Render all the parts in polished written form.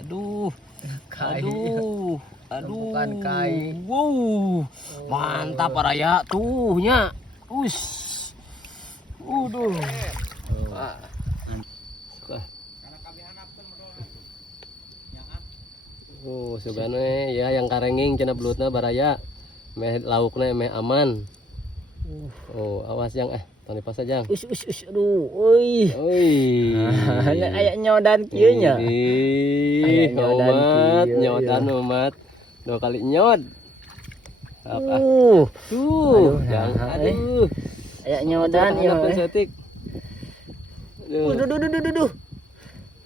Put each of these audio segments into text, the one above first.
Aduh. Kai. Aduh. Bukan kai. Wow. Mantap Raya tuhnya. Us. Uduh. Ah. Oh, sebenarnya ya yang karenging cenah belutna baraya. Meh laukna meh aman. Oh, awas yang tong dipas aja. Us. Aduh, euy. Aya nyodan kieu nya. Ih, nyodan umat. 2 kali nyod. Apa? Tuh, aduh. Aya nyodan ya. Setik. Duh.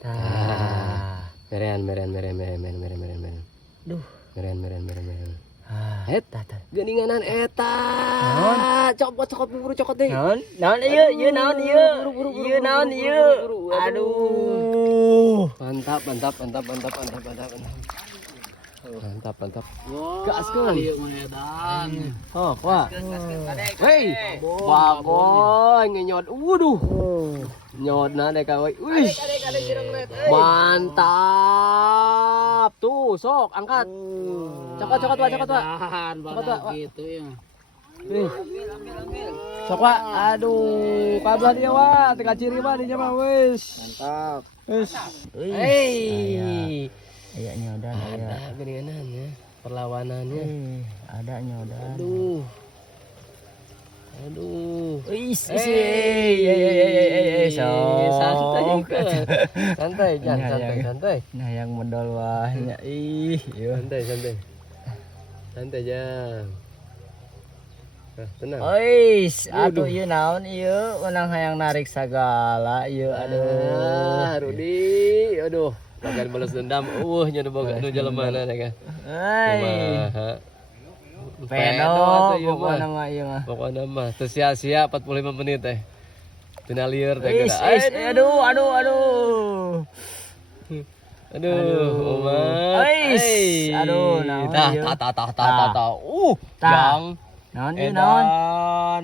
Tah. Meren. Duh. Meren. Eta. Geninganan eta. Cokot buru cokot deui. Naon ieu naon ieu. Ieu naon ieu. Aduh. Mantap. Gaskeun. Oh, wah. Hei. Bagoy ngenyot. Waduh. Nyodna deh ka euy. Wih. Mantap. Tuh, sok angkat. Cokot Pak. Gitu ya. Nih. Sok Pak. Aduh, kablah dia Wak. Teka ciri mah dinya mah wis. Mantap. Wis. Hei. Aya nyodan aya. Ada geninganan ya. Perlawanannya. Ada nyodan. Aduh. Santai. Nah yang modal wahnya Santai jang. Nah, tenang. Atuh ieu naon ieu menang hayang narik sagala ieu Rudi, aduh. Bagan balas dendam. Nya boga nu jelemana teh ka. Pokona mah ieu mah. Pokona mah teu sia-sia 45 menit teh. Tina lieur teh kira. Aduh, umat. Aduh, naon ieu? Yang naon ieu naon?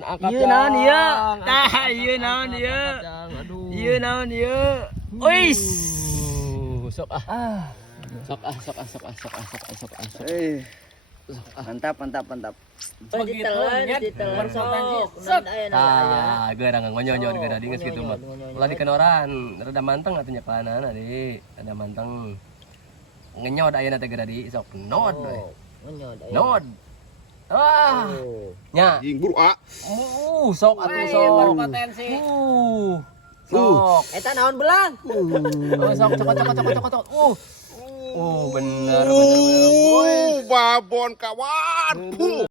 Angkat Ieu naon ieu? Tah, ieu naon ieu? Ieu naon ieu? Wis. Sok. Mantap. Ditelan sok. Gerang ngonyo geura dinges kitu mah. Ulah dikenoran, rada manteng atunya panana di. Rada manteng. Ngenyod ayeuna teh geura di sok nod we. Nod. Nya. Jing buru Sok atuh sok. Potensi. Sok. Eta naon belang? Sok cokot. Bener. babon kawan.